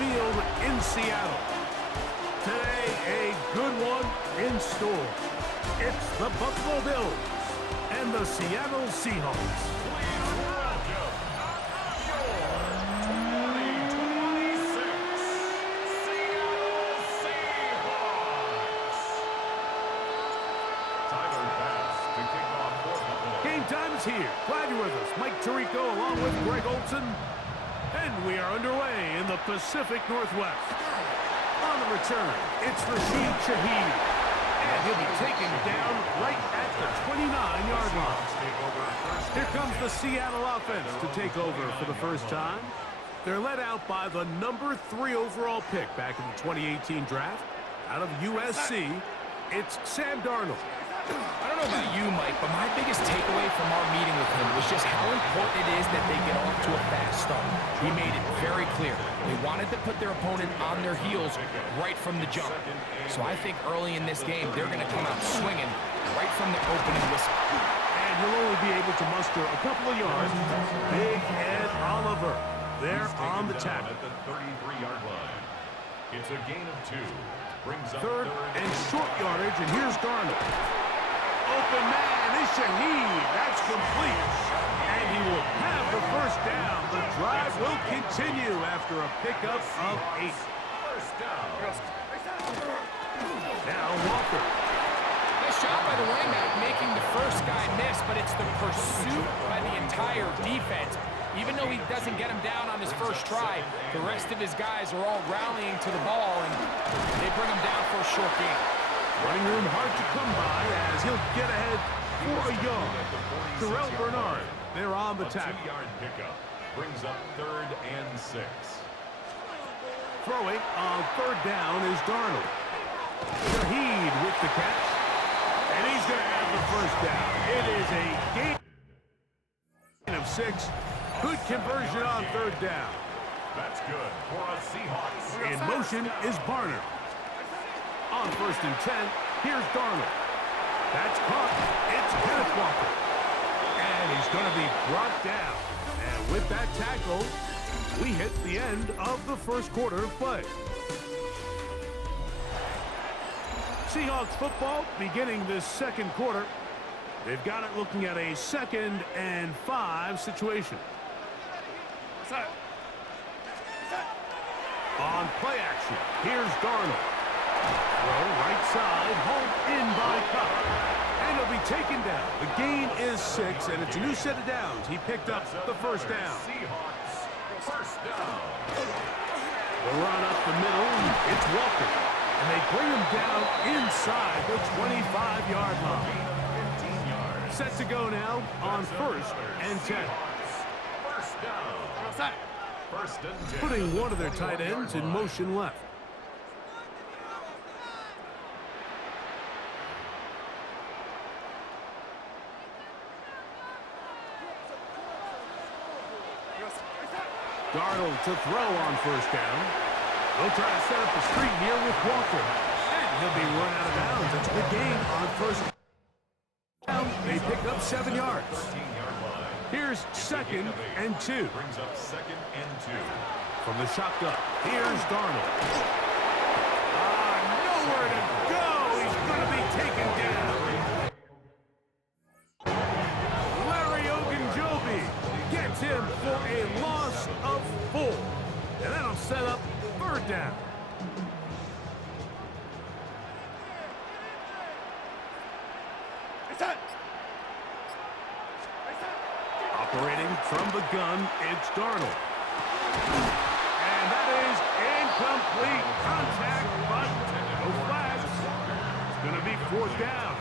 Field in Seattle. Today, a good one in store. It's the Buffalo Bills and the Seattle Seahawks. Please welcome your 2026 Seattle Seahawks. Tyler Bass to kick off for Buffalo. Game time is here. Glad you're with us. Mike Tirico along with Greg Olson. And we are underway in the Pacific Northwest. On the return, it's Rashid Shaheed. And he'll be taken down right at the 29-yard line. Here comes the Seattle offense to take over for the first time. They're led out by the number 3 overall pick back in the 2018 draft. Out of USC, it's Sam Darnold. I don't know about you, Mike, but my biggest takeaway from our meeting with him was just how important it is that they get off to a fast start. He made it very clear. They wanted to put their opponent on their heels right from the jump. So I think early in this game, they're going to come out swinging right from the opening whistle. And he'll only be able to muster a couple of yards. Big Ed Oliver there on the tackle. At the 33-yard line. It's a gain of 2. Brings up Third and short yardage, and here's Darnold. Open man is Shaheed. That's complete. And he will have the first down. The drive will continue after a pickup of 8. First down. Now Walker. Nice job by the running back making the first guy miss, but it's the pursuit by the entire defense. Even though he doesn't get him down on his first try, the rest of his guys are all rallying to the ball, and they bring him down for a short gain. Running room hard to come by as he'll get ahead for a yard. Terrell Bernard, they're on the tackle. 2-yard pickup brings up 3rd and 6. Throwing on 3rd down is Darnold. Shaheed with the catch. And he's going to have the first down. It is a gain of 6. Good conversion on 3rd down. That's good for a Seahawks. In motion is Barner. On 1st and 10, here's Darnold. That's caught. It's Kenneth Walker. And he's going to be brought down. And with that tackle, we hit the end of the first quarter of play. Seahawks football beginning this second quarter. They've got it looking at a 2nd and 5 situation. On play action, here's Darnold. Throw right side, home in by Cup. And he'll be taken down. The gain is 6, and it's a new set of downs. He picked up the first down. Seahawks. First down. The run up the middle, it's Walker. And they bring him down inside the 25-yard line. 15 yards. Set to go now on 1st and 10. First down. 1st and 10. Putting one of their tight ends in motion left. Darnold to throw on 1st down. They'll try to set up the screen here with Walker. And he'll be run out of bounds. It's a good gain on 1st down. They pick up 7 yards. 13-yard line. Here's 2nd and 2. Brings up 2nd and 2. From the shotgun, here's Darnold. Nowhere to go. He's going to be taken down. Larry Ogunjobi gets him for a loss of 4. And that'll set up 3rd down. Operating from the gun, it's Darnold. And that is incomplete contact, but no flags. It's going to be 4th down.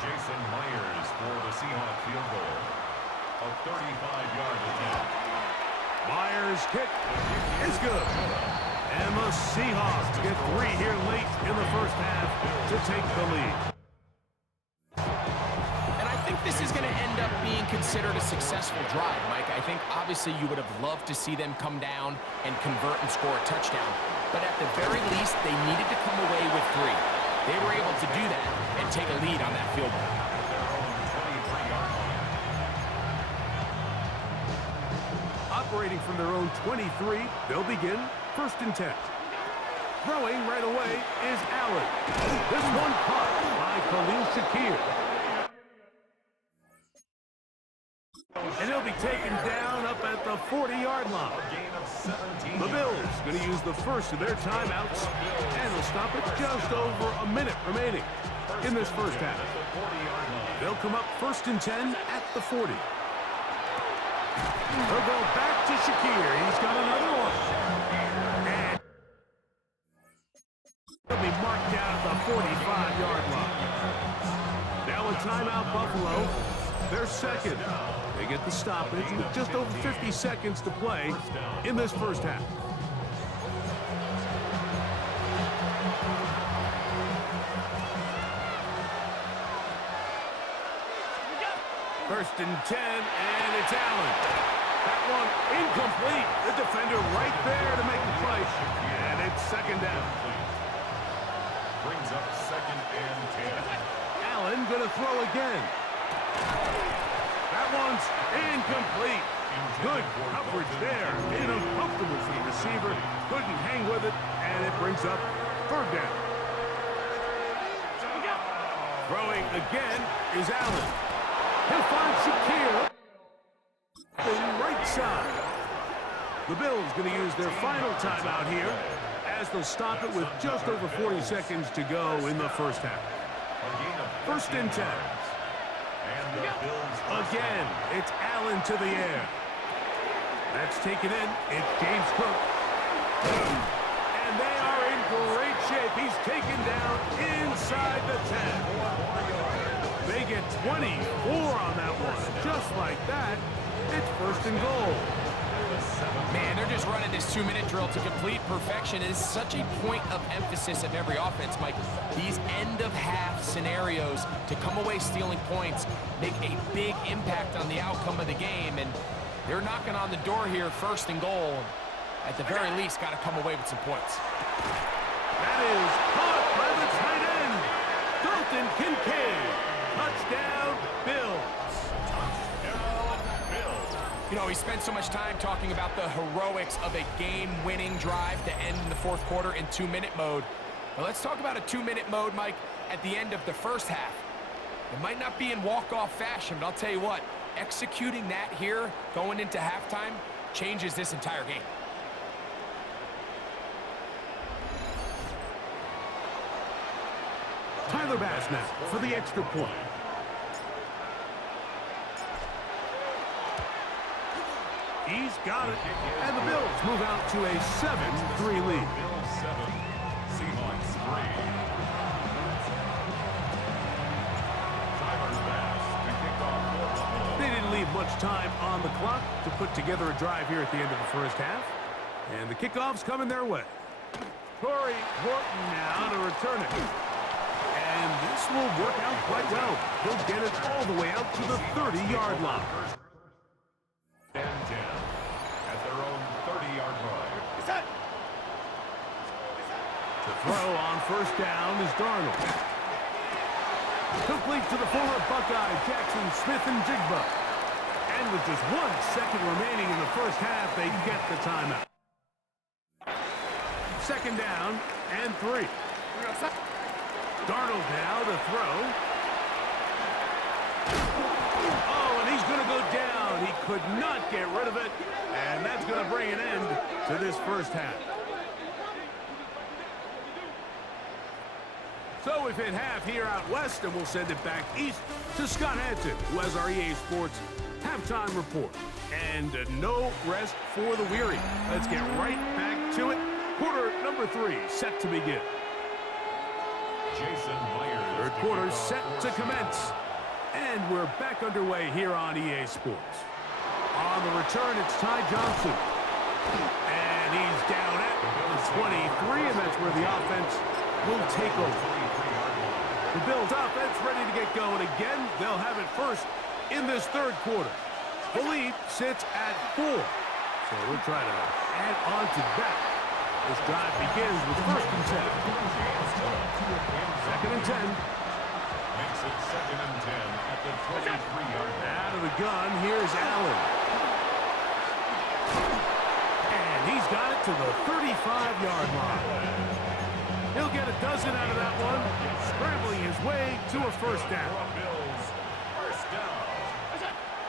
Jason Myers for the Seahawks field goal. A 35-yard attempt. Myers' kick is good. And the Seahawks get 3 here late in the first half to take the lead. This is going to end up being considered a successful drive, Mike. I think obviously you would have loved to see them come down and convert and score a touchdown. But at the very least, they needed to come away with 3. They were able to do that and take a lead on that field goal. Operating from their own 23, they'll begin first and 10. Throwing right away is Allen. This one caught by Khalil Shakir. And he'll be taken down up at the 40-yard line. The Bills going to use the first of their timeouts, and they'll stop it just over a minute remaining in this first half. They'll come up first and 10 at the 40. They'll go back to Shakir. He's got another one. And he'll be marked down at the 45-yard line. Now a timeout, Buffalo. They're second. They get the stoppage with just over 50 seconds to play in this first half. First and 10, and it's Allen. That one incomplete. The defender right there to make the play. And it's second down. Brings up second and 10. Allen going to throw again. That one's incomplete. Good coverage there. Uncomfortable for the receiver. Couldn't hang with it, and it brings up third down. Throwing again is Allen. He'll find Shakir on the right side. The Bills going to use their final timeout here as they'll stop it with just over 40 seconds to go in the first half. First and 10. Again, it's Allen to the air. That's taken in. It's James Cook. And they are in great shape. He's taken down inside the 10. They get 24 on that one. Just like that, it's first and goal. Man, they're just running this 2-minute drill to complete perfection. It is such a point of emphasis of every offense, Mike. These end-of-half scenarios to come away stealing points make a big impact on the outcome of the game, and they're knocking on the door here, first and goal. At the very least, got to come away with some points. That is caught by the tight end, Dalton Kincaid. Touchdown, Bills. You know, he spent so much time talking about the heroics of a game-winning drive to end in the fourth quarter in 2-minute mode. Well, let's talk about a 2-minute mode, Mike, at the end of the first half. It might not be in walk-off fashion, but I'll tell you what, executing that here, going into halftime, changes this entire game. Tyler Bass now for the extra point. He's got it. And the Bills move out to a 7-3 lead. Bills 7, Seahawks 3. Tyler Bass to kick off for Buffalo. They didn't leave much time on the clock to put together a drive here at the end of the first half. And the kickoff's coming their way. Corey Horton now to return it. And this will work out quite well. He'll get it all the way out to the 30-yard line. And 10 at their own 30-yard line. To throw on first down is Darnold. Complete to the former Buckeye, Jackson Smith-Njigba. And with just 1 second remaining in the first half, they get the timeout. Second down and 3. Darnold now to throw. Oh, and he's going to go down. He could not get rid of it, and that's going to bring an end to this first half. So we've hit half here out west, and we'll send it back east to Scott Hanson, who has our EA Sports halftime report. And no rest for the weary. Let's get right back to it. Quarter number 3 set to begin. Jason Myers. Third quarter set to commence. And we're back underway here on EA Sports. On the return, it's Ty Johnson. And he's down at the 23, and that's where the offense will take over. The Bills offense ready to get going again. They'll have it first in this third quarter. The lead sits at 4. So we'll try to add on to that. This drive begins with first and 10. Second and 10. Makes it second and 10 at the 23-yard line. Out of the gun, here's Allen. And And he's got it to the 35-yard line. He'll get a dozen out of that one, scrambling his way to a first down.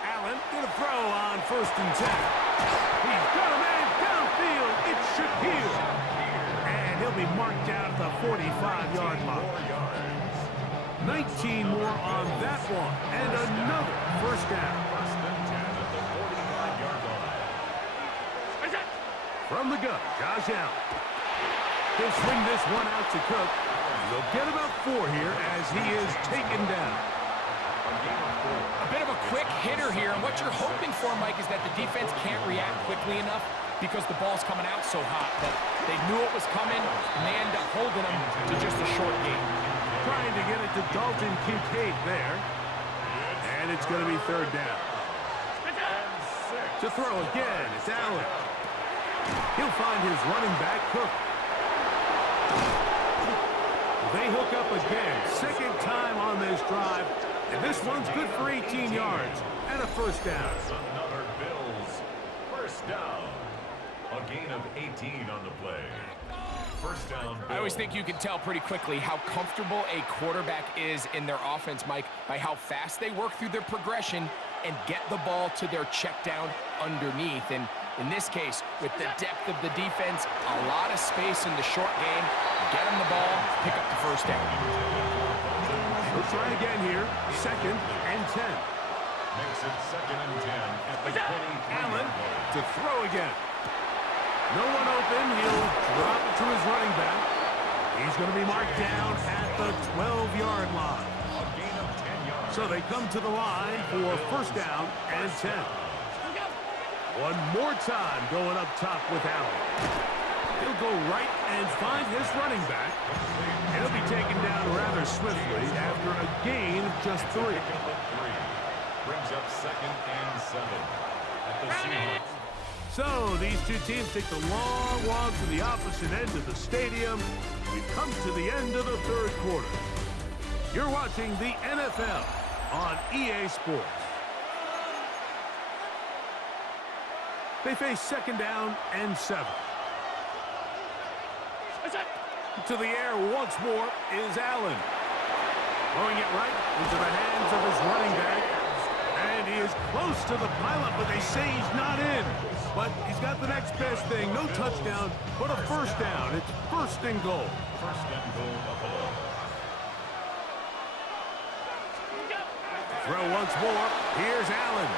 Allen going to throw on 1st and 10. He's got a man downfield. It's Shaquille. And he'll be marked down at the 45-yard line. 19 more on that one. And another first down. From the gun, Josh Allen. He'll swing this one out to Cook. He'll get about 4 here as he is taken down. A bit of a quick hitter here, and what you're hoping for, Mike, is that the defense can't react quickly enough because the ball's coming out so hot. But they knew it was coming, and they end up holding them to just a short game. Trying to get it to Dalton Kincaid there. And it's going to be 3rd down. To throw again, it's Allen. He'll find his running back, Cook. They hook up again. 2nd time on this drive. And this one's good for 18 yards and a first down. Another Bills first down. A gain of 18 on the play. First down. I always think you can tell pretty quickly how comfortable a quarterback is in their offense, Mike, by how fast they work through their progression and get the ball to their check down underneath. And in this case, with the depth of the defense, a lot of space in the short game, get them the ball, pick up the first down. We'll try again here. 2nd and 10. Makes it 2nd and 10 at the 20. Allen to throw again. No one open. He'll drop it to his running back. He's going to be marked down at the 12-yard line. A gain of 10 yards. So they come to the line for first down and 10. One more time going up top with Allen. He'll go right and find his running back. And he'll be taken down rather swiftly after a gain of just 3. Brings up 2nd and 7 at the Seahawks. So these two teams take the long walk to the opposite end of the stadium. We've come to the end of the 3rd quarter. You're watching the NFL on EA Sports. They face 2nd down and 7. To the air once more is Allen. Throwing it right into the hands of his running back. And he is close to the pilot, but they say he's not in. But he's got the next best thing. No touchdown, but a first down. It's 1st and goal. 1st and goal, Buffalo. Throw once more. Here's Allen.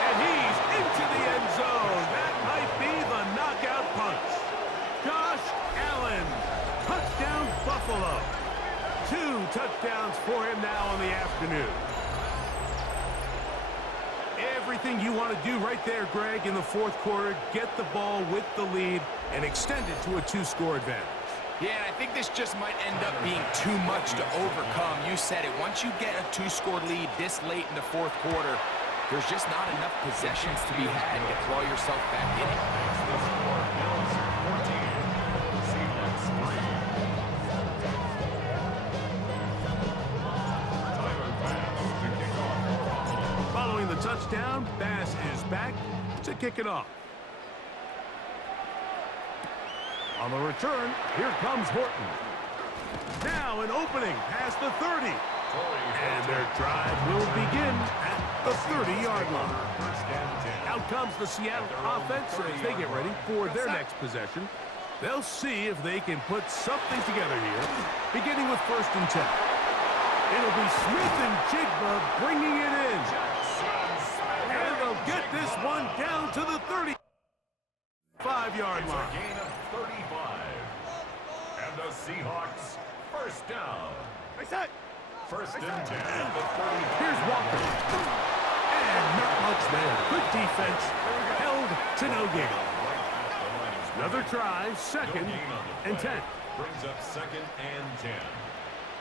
And he's into the end zone. That might be the knockout punch. Josh Allen. Touchdown, Buffalo. 2 touchdowns for him now in the afternoon. Everything you want to do right there, Greg, in the 4th quarter. Get the ball with the lead and extend it to a 2-score advantage. Yeah, I think this just might end up being too much to overcome. You said it. Once you get a 2-score lead this late in the 4th quarter, there's just not enough possessions to be had to throw yourself back in it. Following the touchdown, Bass is back to kick it off. On the return, here comes Horton. Now an opening past the 30. And their drive will begin at the 30-yard line. Out comes the Seattle offense as they get ready for their next possession. They'll see if they can put something together here, beginning with 1st and 10. It'll be Smith and Jigba bringing it in. And they'll get this one down to the 35-yard line. Gain of 35. And the Seahawks first down. 1st and 10 at the 30. Here's Walker. And not much there. Good defense. Held to no gain. Another try, 2nd and 10. Brings up 2nd and 10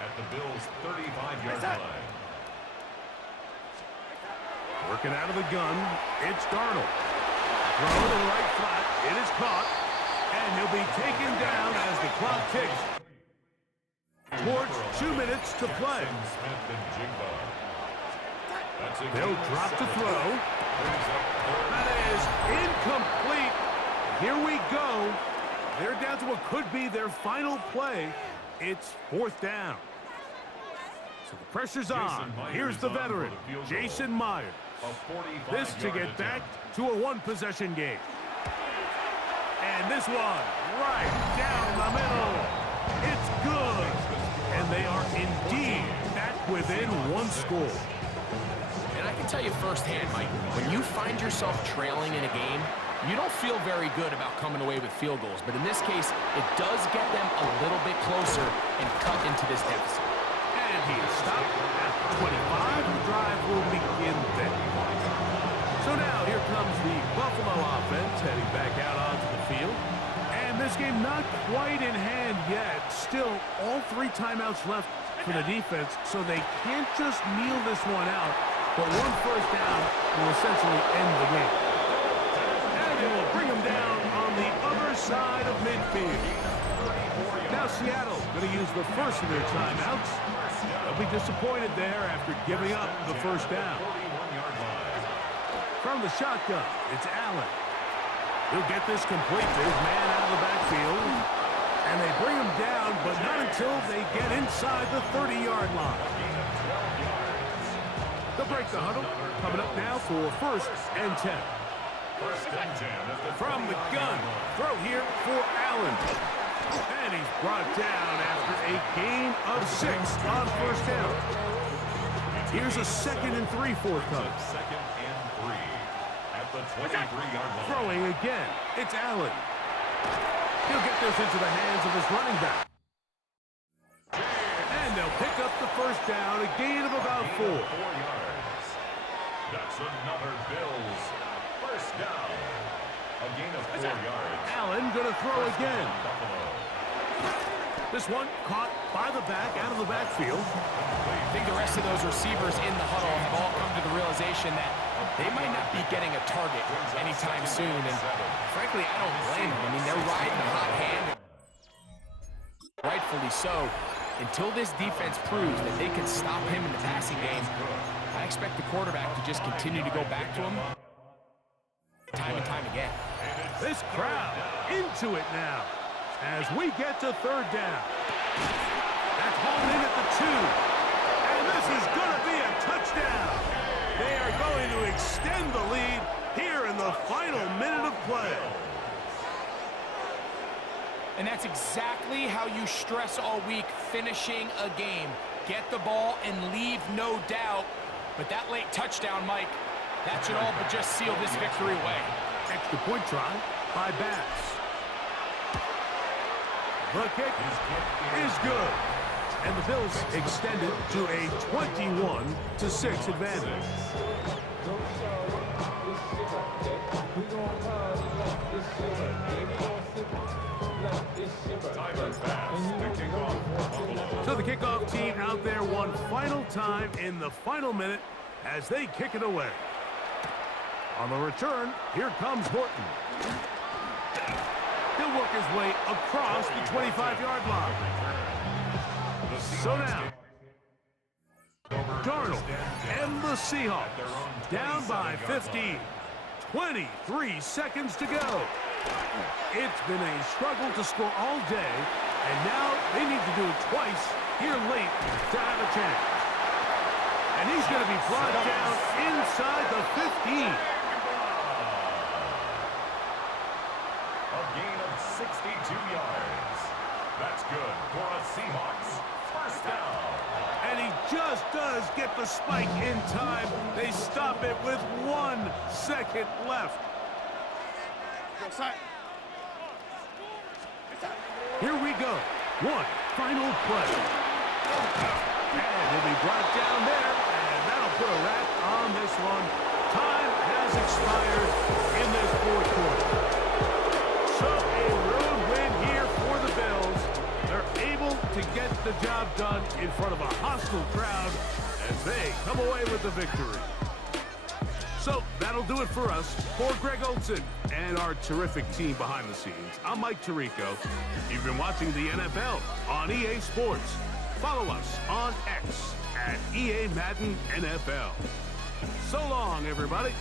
at the Bills' 35-yard line. Working out of the gun, it's Darnold. Throw to the right flat. It is caught. And he'll be taken down as the clock ticks towards 2 minutes to play. They'll drop to throw. That is incomplete. Here we go. They're down to what could be their final play. It's 4th down. So the pressure's on. Here's the veteran, Jason Myers. This to get back to a 1-possession game. And this one, right down the middle. It's good. And they are indeed back within 1 score. And I can tell you firsthand, Mike, when you find yourself trailing in a game, you don't feel very good about coming away with field goals. But in this case, it does get them a little bit closer and cut into this deficit. And he is stopped at 25. The drive will begin then. So now here comes the Buffalo offense heading back out onto the field. And this game not quite in hand yet. Still, all 3 timeouts left for the defense, so they can't just kneel this one out. But 1 first down will essentially end the game. And they will bring them down on the other side of midfield. Now Seattle going to use the first of their timeouts. They'll be disappointed there after giving up the first down. From the shotgun, it's Allen. He'll get this complete to his man out of the backfield. And they bring him down, but not until they get inside the 30-yard line. They'll break the huddle. Coming up now for 1st and 10. From the gun, throw here for Allen. And he's brought down after a gain of 6 on 1st down. Here's a 2nd and 3 forthcoming. Throwing again, it's Allen. He'll get this into the hands of his running back. And they'll pick up the first down, a gain of about 4. That's another Bills first down. A gain of 4 yards. Allen gonna throw again. This one caught by the back out of the backfield. I think the rest of those receivers in the huddle have all come to the realization that they might not be getting a target anytime soon. And frankly, I don't blame them. I mean, they're riding a hot hand. Rightfully so. Until this defense proves that they can stop him in the passing game, I expect the quarterback to just continue to go back to him time and time again. This crowd into it now as we get to 3rd down. That's hauled in at the 2. And this is going to be a touchdown. They are going to extend the lead here in the final minute of play. And that's exactly how you stress all week, finishing a game. Get the ball and leave no doubt. But that late touchdown, Mike, that should all but just seal this victory away. Extra point try by Bass. The kick is good. And the Bills extend it to a 21-6 advantage. So the kickoff team out there one final time in the final minute as they kick it away. On the return, here comes Horton. He'll work his way across the 25-yard line. So now, Darnold and the Seahawks down by 15. 23 seconds to go. It's been a struggle to score all day, and now they need to do it twice here late to have a chance. And he's going to be brought down inside the 15. A gain of 62 yards. That's good for a Seahawks first down. And he just does get the spike in time. They stop it with 1 second left. Here we go. One final play. And he'll be brought down there, and that'll put a wrap on this one. Time has expired in this 4th quarter. So a road win here for the Bills. They're able to get the job done in front of a hostile crowd as they come away with the victory. So that'll do it for us. For Greg Olson and our terrific team behind the scenes, I'm Mike Tirico. You've been watching the NFL on EA Sports. Follow us on X at EA Madden NFL. So long, everybody.